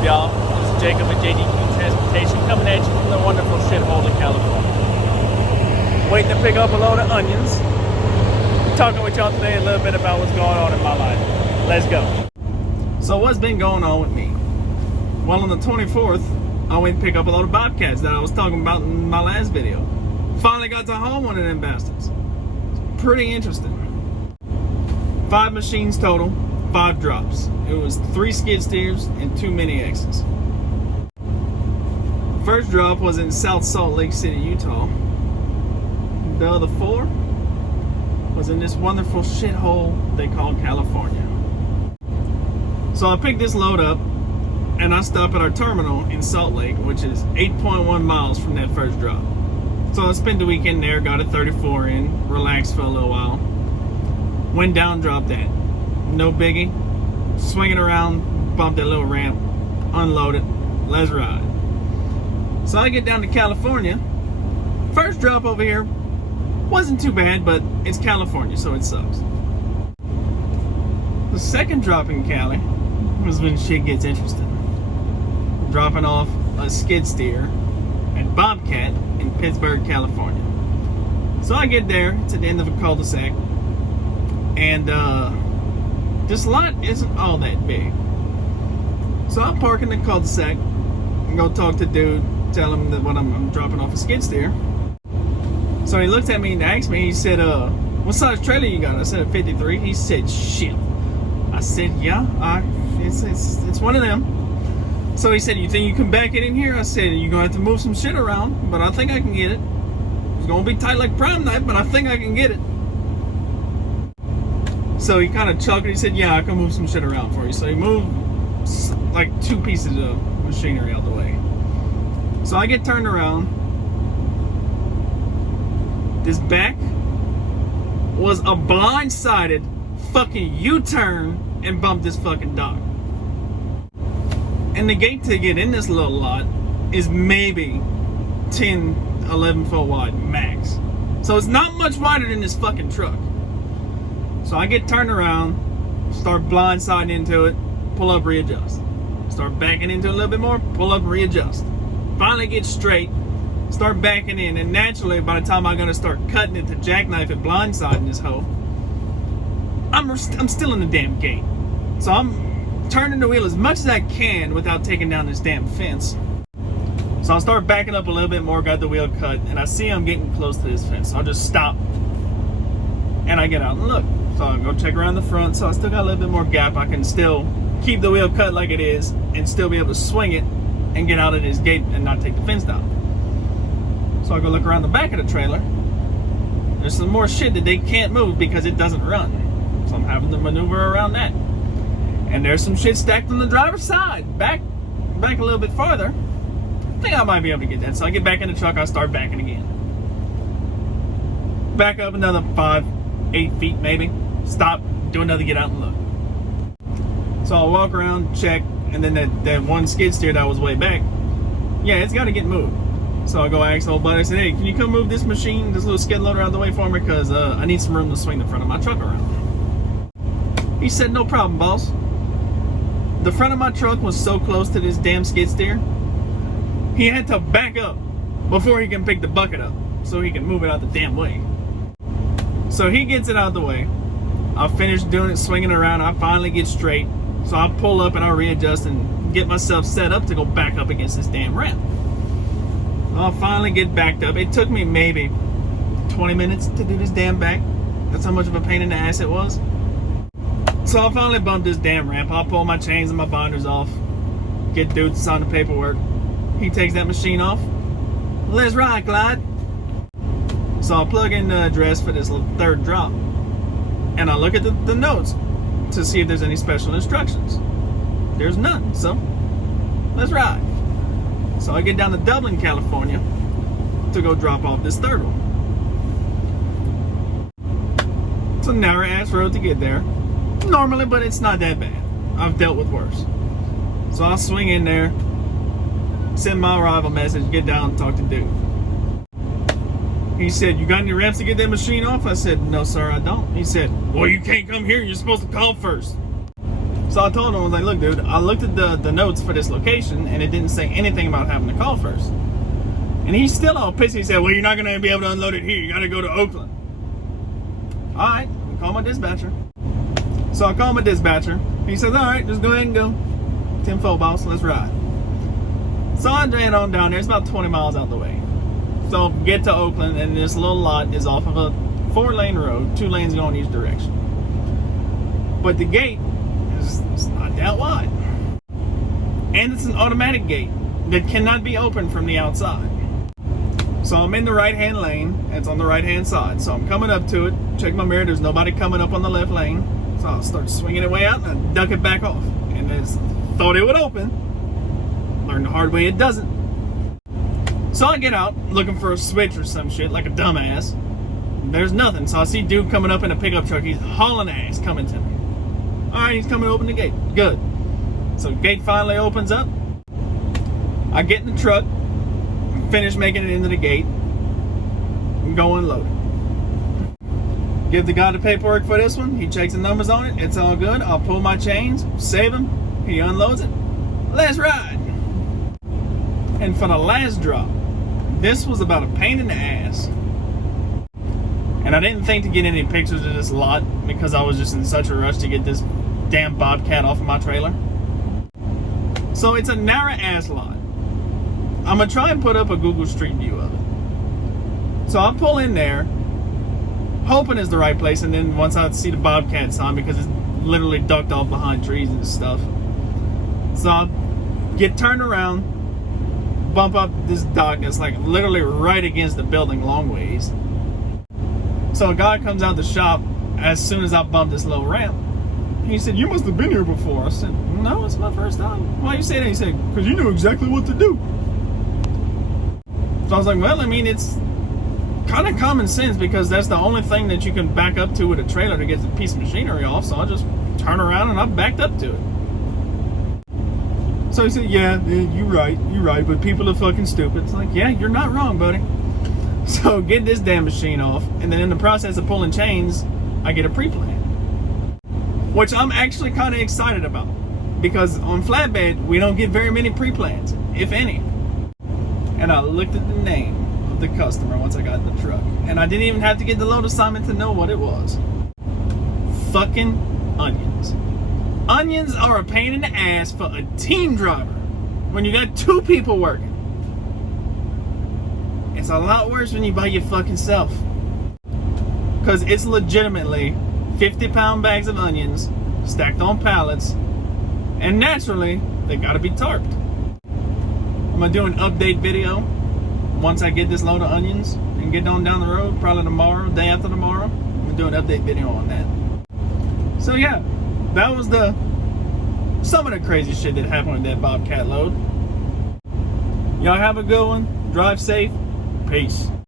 up, y'all? This is Jacob at JDQ Transportation coming at you from the wonderful shithole of California. Waiting to pick up a load of onions. Talking with y'all today a little bit about what's going on in my life. Let's go. So what's been going on with me? Well, on the 24th, I went and picked up a load of bobcats that I was talking about in my last video. Finally got to haul one of them bastards. It's pretty interesting. 5 machines total, 5 drops. It was 3 skid steers and 2 mini X's. First drop was in South Salt Lake City, Utah. The other 4 was in this wonderful shithole they call California. So I picked this load up and I stopped at our terminal in Salt Lake, which is 8.1 miles from that first drop. So I spent the weekend there, got a 34 in, relaxed for a little while. Went down, dropped that. No biggie. Swinging around, bumped that little ramp, unloaded, let's ride. So I get down to California. First drop over here wasn't too bad, but it's California, so it sucks. The second drop in Cali was when shit gets interesting. Dropping off a skid steer and bobcat in Pittsburgh, California. So I get there, it's at the end of a cul-de-sac, and this lot isn't all that big. So I park in the cul-de-sac and go talk to dude, tell him that I'm dropping off a skid steer. So he looked at me and asked me, he said, what size trailer you got? I said, a 53. He said, shit. I said, yeah, it's one of them. So he said, you think you can back it in here? I said, you're going to have to move some shit around, but I think I can get it. It's going to be tight like prom night, but I think I can get it. So he kind of chuckled. He said, yeah, I can move some shit around for you. So he moved like 2 pieces of machinery out the way. So I get turned around. This back was a blindsided fucking U-turn and bumped this fucking dock. And the gate to get in this little lot is maybe 10, 11 foot wide max. So it's not much wider than this fucking truck. So I get turned around, start blindsiding into it, pull up, readjust. Start backing into it a little bit more, pull up, readjust. Finally get straight, start backing in, and naturally by the time I'm gonna start cutting it to jackknife it blindsiding this hoe, I'm still in the damn gate. So I'm turning the wheel as much as I can without taking down this damn fence. So I'll start backing up a little bit more, got the wheel cut, and I see I'm getting close to this fence. So I'll just stop and I get out and look. So I'll go check around the front. So I still got a little bit more gap. I can still keep the wheel cut like it is and still be able to swing it and get out of this gate and not take the fence down. So I go look around the back of the trailer. There's some more shit that they can't move because it doesn't run. So I'm having to maneuver around that. And there's some shit stacked on the driver's side. Back a little bit farther. I think I might be able to get that. So I get back in the truck, I start backing again. Back up another 5, 8 feet maybe. Stop, do another get out and look. So I'll walk around, check, and then that one skid steer that was way back, yeah, it's got to get moved. So I go ask the old buddy, I said, hey, can you come move this machine, this little skid loader out of the way for me? Because I need some room to swing the front of my truck around. He said, no problem, boss. The front of my truck was so close to this damn skid steer, he had to back up before he can pick the bucket up so he can move it out the damn way. So he gets it out the way. I finish doing it, swinging around. I finally get straight. So I pull up and I readjust and get myself set up to go back up against this damn ramp. I'll finally get backed up. It took me maybe 20 minutes to do this damn back. That's how much of a pain in the ass it was. So I finally bumped this damn ramp. I'll pull my chains and my binders off. Get dude to sign the paperwork. He takes that machine off. Let's ride, Clyde. So I'll plug in the address for this third drop. And I look at the notes to see if there's any special instructions. There's none, so let's ride. So I get down to Dublin, California to go drop off this third one. It's a narrow ass road to get there. Normally, but it's not that bad. I've dealt with worse. So I'll swing in there, send my arrival message, get down and talk to dude. He said, you got any ramps to get that machine off? I said, no, sir, I don't. He said, well, you can't come here. You're supposed to call first. So I told him, I was like, look, dude, I looked at the notes for this location, and it didn't say anything about having to call first. And he's still all pissy. He said, well, you're not going to be able to unload it here. You got to go to Oakland. All right, I'll call my dispatcher. So I call my dispatcher. He says, all right, just go ahead and go. 10-4, boss, let's ride. So I ran on down there. It's about 20 miles out the way. So get to Oakland, and this little lot is off of a 4-lane road, 2 lanes going each direction. But the gate is not that wide. And it's an automatic gate that cannot be opened from the outside. So I'm in the right-hand lane. It's on the right-hand side. So I'm coming up to it. Check my mirror. There's nobody coming up on the left lane. So I'll start swinging it way out and I duck it back off. And I thought it would open. Learned the hard way it doesn't. So I get out looking for a switch or some shit like a dumbass. There's nothing. So I see dude coming up in a pickup truck. He's hauling ass coming to me. All right, he's coming to open the gate. Good. So gate finally opens up. I get in the truck, finish making it into the gate, and go unload it. Give the guy the paperwork for this one. He checks the numbers on it. It's all good. I'll pull my chains, save him. He unloads it. Let's ride. And for the last drop, this was about a pain in the ass. And I didn't think to get any pictures of this lot because I was just in such a rush to get this damn bobcat off of my trailer. So it's a narrow ass lot. I'm gonna try and put up a Google Street View of it. So I pull in there, hoping it's the right place, and then once I see the bobcat sign, because it's literally ducked off behind trees and stuff. So I get turned around, bump up this dock that's like literally right against the building long ways. So a guy comes out the shop as soon as I bump this little ramp. He said, you must have been here before. I said, no, it's my first time. Why you say that? He said, because you knew exactly what to do. So I was like, well, I mean, it's kind of common sense because that's the only thing that you can back up to with a trailer to get the piece of machinery off. So I just turn around and I backed up to it. So he said, yeah, you're right, but people are fucking stupid. It's like, yeah, you're not wrong, buddy. So get this damn machine off, and then in the process of pulling chains, I get a pre-plan. Which I'm actually kind of excited about. Because on flatbed, we don't get very many pre-plans, if any. And I looked at the name of the customer once I got in the truck. And I didn't even have to get the load assignment to know what it was. Fucking onions. Onions are a pain in the ass for a team driver when you got 2 people working. It's a lot worse when you by your fucking self. Because it's legitimately 50-pound bags of onions stacked on pallets. And naturally, they gotta be tarped. I'm gonna do an update video once I get this load of onions and get on down the road, probably tomorrow, day after tomorrow. I'm gonna do an update video on that. So yeah, that was some of the crazy shit that happened with that bobcat load. Y'all have a good one. Drive safe. Peace.